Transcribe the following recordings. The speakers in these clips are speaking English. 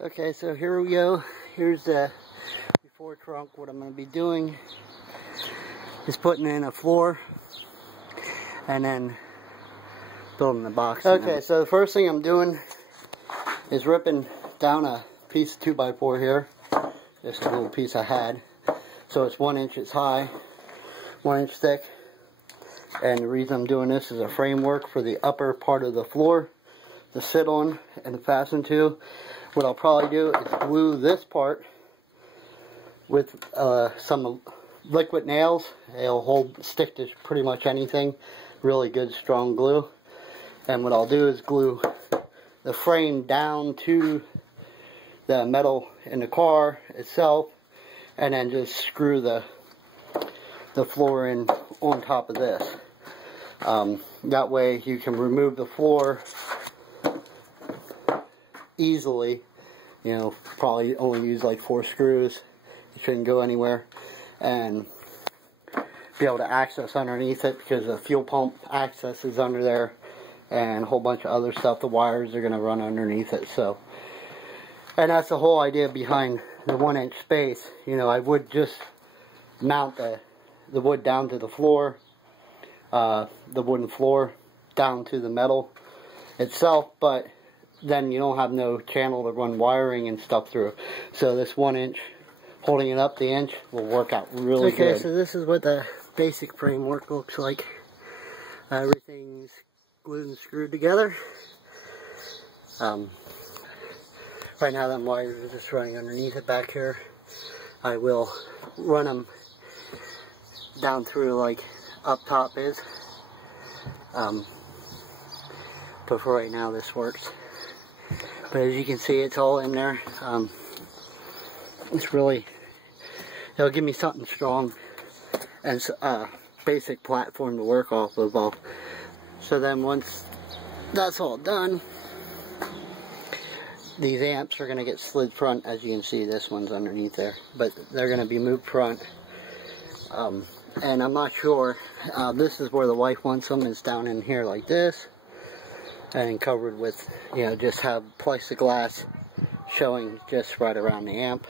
Okay, so here we go. Here's the before trunk. What I'm going to be doing is putting in a floor and then building the box. Okay, so the first thing I'm doing is ripping down a piece of 2x4 here. Just a little piece I had. So it's 1 inch high, 1 inch thick. And the reason I'm doing this is a framework for the upper part of the floor to sit on and fasten to. What I'll probably do is glue this part with some liquid nails. They'll stick to pretty much anything. Really good strong glue. And what I'll do is glue the frame down to the metal in the car itself, and then just screw the floor in on top of this. That way you can remove the floor easily. You know, probably only use like 4 screws. It shouldn't go anywhere. And be able to access underneath it, because the fuel pump access is under there and a whole bunch of other stuff. The wires are going to run underneath it. So, and that's the whole idea behind the 1 inch space. You know, I would just mount the wood down to the floor, the wooden floor down to the metal itself, but then you don't have no channel to run wiring and stuff through. So this 1 inch, holding it up the inch, will work out really good. Okay, so this is what the basic framework looks like. Everything's glued and screwed together. Right now them wires are just running underneath it back here. I will run them down through like up top is. But for right now this works. But as you can see, it's all in there. It's really, it'll give me something strong and basic platform to work off of. So then once that's all done, these amps are going to get slid front. As you can see, this one's underneath there, but they're going to be moved front. And I'm not sure, this is where the wife wants them, is down in here like this, and covered with, you know, just have plexiglass showing just right around the amp.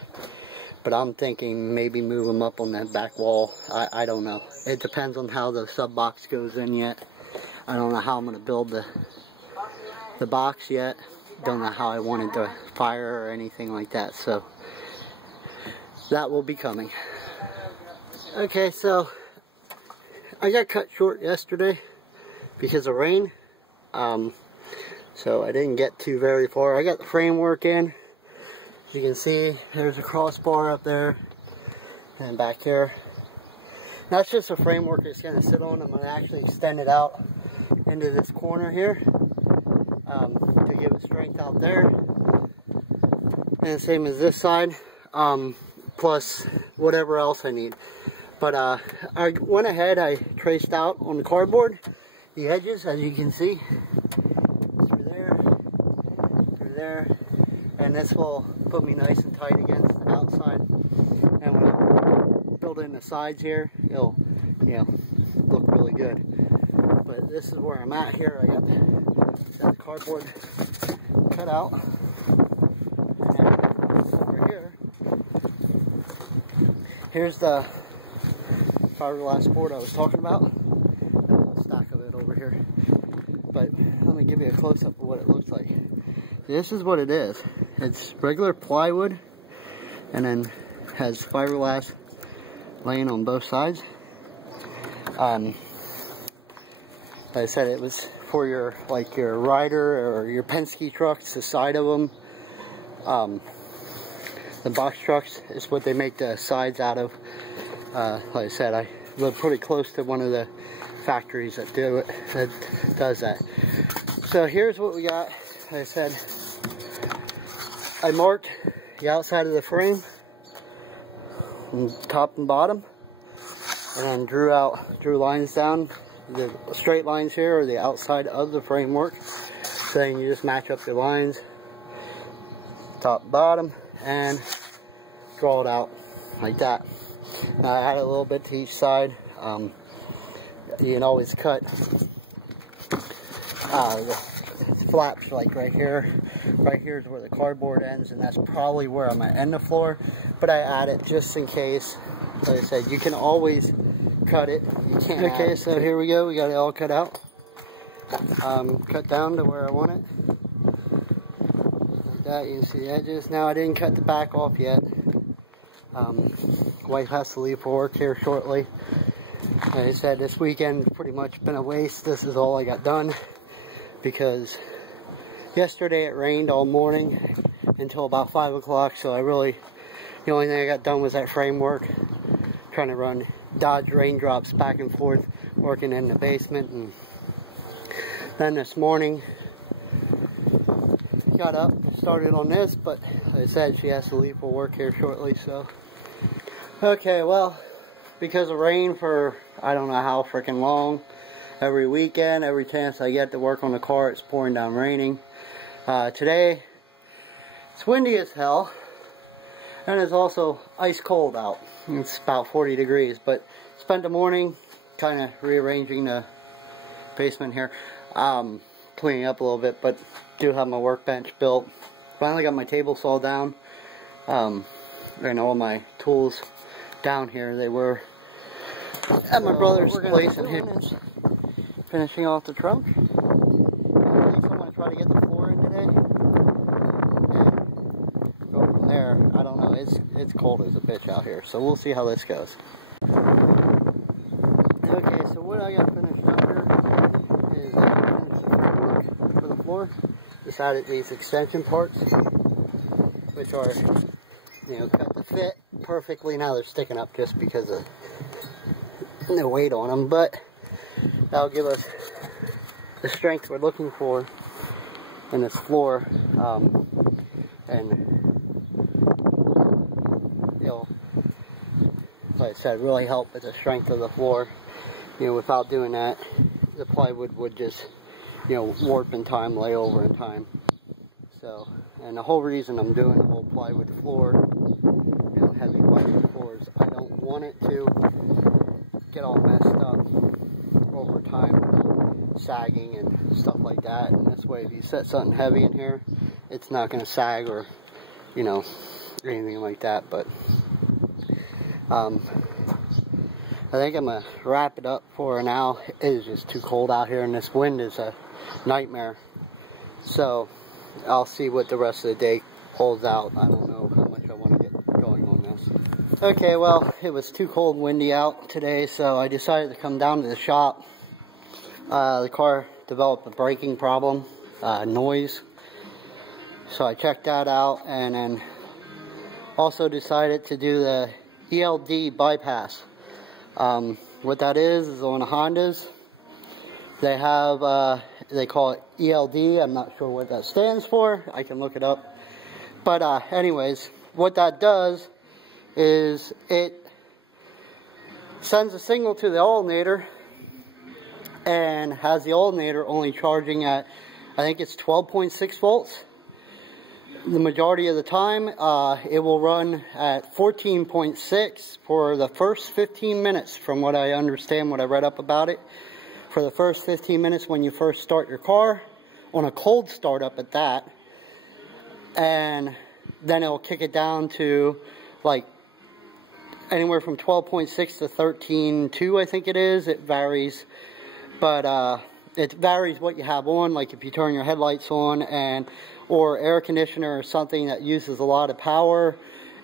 But I'm thinking maybe move them up on that back wall. I don't know. It depends on how the sub box goes in yet. I don't know how I'm going to build the box yet. Don't know how I want it to fire or anything like that. So that will be coming. Okay, so I got cut short yesterday because of rain. So I didn't get too very far. I got the framework in. As you can see, there's a crossbar up there and back here. That's just a framework it's going to sit on. I'm going to actually extend it out into this corner here to give it strength out there. And the same as this side, plus whatever else I need. But I went ahead, I traced out on the cardboard the edges, as you can see. Through there, and this will put me nice and tight against the outside. And when I build in the sides here, it'll, you know, look really good. But this is where I'm at here. I got the cardboard cut out. And over here, here's the fiberglass board I was talking about. A little stack of it over here. But let me give you a close-up of what it looks like. This is what it is. It's regular plywood, and then has fiberglass laying on both sides. Like I said, it was for your Ryder or your Penske trucks, the side of them. The box trucks is what they make the sides out of. Like I said, I live pretty close to one of the factories that does that. So here's what we got. Like I said, I marked the outside of the frame, top and bottom, and then drew lines down. The straight lines here are the outside of the framework. So then you just match up the lines, top and bottom, and draw it out like that. Now I add a little bit to each side. You can always cut flaps like right here. Right here is where the cardboard ends, and that's probably where I'm going to end the floor. But I add it just in case. Like I said, you can always cut it. You can't. Okay, so here we go. We got it all cut out. Cut down to where I want it. Like that, you can see the edges. Now I didn't cut the back off yet. Wife has to leave for work here shortly. Like I said, this weekend pretty much been a waste. This is all I got done because yesterday it rained all morning until about 5 o'clock. So the only thing I got done was that framework, trying to run dodge raindrops back and forth, working in the basement. And then this morning got up, started on this, but like I said, she has to leave for work here shortly. So okay, well, because of rain for I don't know how freaking long, every weekend, every chance I get to work on the car, it's pouring down raining. Today it's windy as hell, and it's also ice cold out. It's about 40 degrees, but spent the morning kind of rearranging the basement here, cleaning up a little bit, but do have my workbench built. Finally got my table saw down, and all my tools down here. They were at my brother's place, and he's finishing off the trunk. I think I'm going to try to get the floor in today and go from there. I don't know, it's cold as a bitch out here, so we'll see how this goes. Okay, so what I got finished up here is I finished the framework for the floor. Just added these extension parts, which are, cut to fit perfectly. Now they're sticking up just because of no weight on them, but that'll give us the strength we're looking for in this floor, and it'll, like I said, really help with the strength of the floor. Without doing that, the plywood would just, warp in time, lay over in time. So, and the whole reason I'm doing the whole plywood floor, heavy plywood floors, I don't want it to get all messed up over time, sagging and stuff like that. And this way, if you set something heavy in here, it's not going to sag or, anything like that. But I think I'm going to wrap it up for now. It is just too cold out here, and this wind is a nightmare. So I'll see what the rest of the day holds out. I don't know how much I want to get going on this. Okay, well, it was too cold and windy out today, so I decided to come down to the shop. The car developed a braking problem, noise. So I checked that out, and then also decided to do the ELD bypass. What that is on the Hondas, they have, they call it ELD. I'm not sure what that stands for. I can look it up. But anyways, what that does is it sends a signal to the alternator and has the alternator only charging at, I think it's 12.6 volts. The majority of the time, it will run at 14.6 for the first 15 minutes, from what I understand, what I read up about it. For the first 15 minutes when you first start your car, on a cold startup at that, and then it'll kick it down to like anywhere from 12.6 to 13.2, I think it is. It varies, but it varies what you have on. Like if you turn your headlights on or air conditioner or something that uses a lot of power,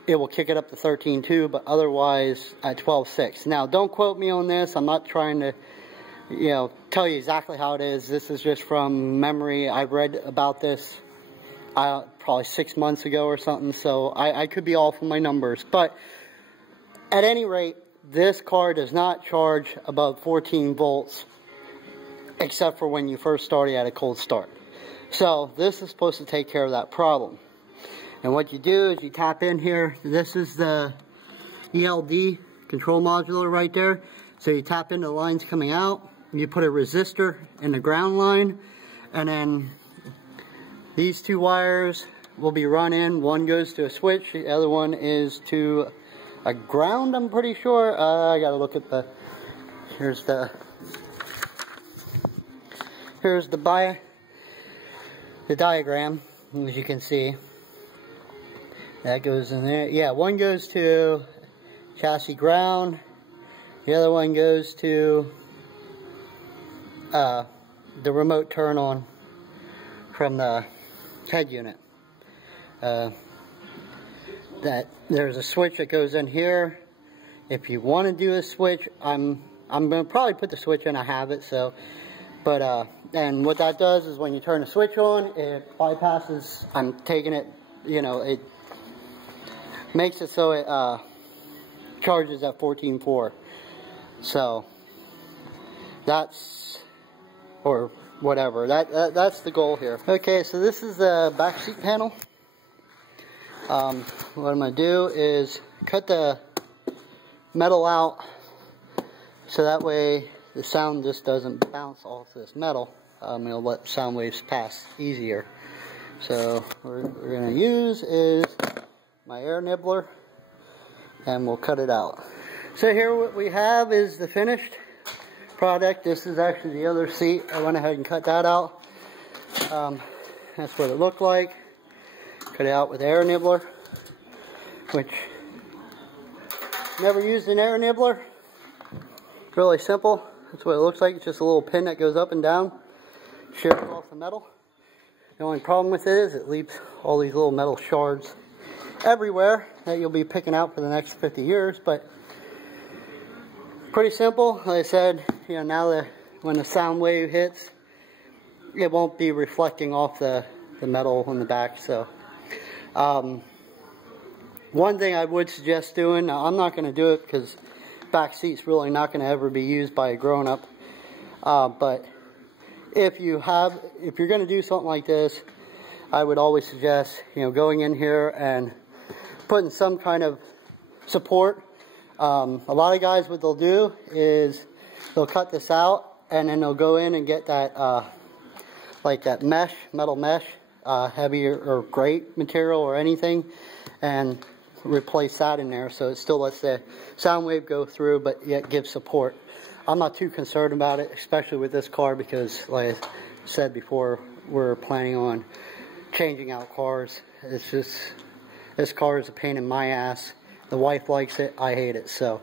it will kick it up to 13.2, but otherwise at 12.6. Now, don't quote me on this. I'm not trying to, tell you exactly how it is. This is just from memory. I read about this probably 6 months ago or something, so I could be off on my numbers. But at any rate, this car does not charge above 14 volts, except for when you first start it at a cold start. So this is supposed to take care of that problem. And what you do is you tap in here. This is the ELD control module right there. So you tap into the lines coming out. You put a resistor in the ground line. And then these two wires will be run in. One goes to a switch. The other one is to a ground, I'm pretty sure. I gotta look at the... Here's the the diagram, as you can see. That goes in there. Yeah, one goes to chassis ground. The other one goes to the remote turn on from the head unit. That there's a switch that goes in here. If you want to do a switch, I'm gonna probably put the switch in. I have it, so. But and what that does is when you turn the switch on, it bypasses. I'm taking it. You know, it makes it so it charges at 14.4. So that's, or whatever. That's the goal here. Okay, so this is the back seat panel. What I'm going to do is cut the metal out so that way the sound just doesn't bounce off this metal. It'll let sound waves pass easier. So what we're going to use is my air nibbler, and we'll cut it out. So here what we have is the finished product. This is actually the other seat. I went ahead and cut that out. That's what it looked like. Cut it out with air nibbler, which never used an air nibbler. Really simple. That's what it looks like. It's just a little pin that goes up and down, shears off the metal. The only problem with it is it leaves all these little metal shards everywhere that you'll be picking out for the next 50 years. But pretty simple. Like I said, you know, now that when the sound wave hits, it won't be reflecting off the metal on the back. So one thing I would suggest doing, now I'm not going to do it because back seat's really not going to ever be used by a grown-up, but if you're going to do something like this, I would always suggest, you know, going in here and putting some kind of support. A lot of guys, what they'll do is they'll cut this out and then they'll go in and get that like that mesh, metal mesh, heavier or great material or anything, and replace that in there so it still lets the sound wave go through but yet gives support. I'm not too concerned about it, especially with this car, because like I said before, we're planning on changing out cars. It's just, this car is a pain in my ass. The wife likes it, I hate it. So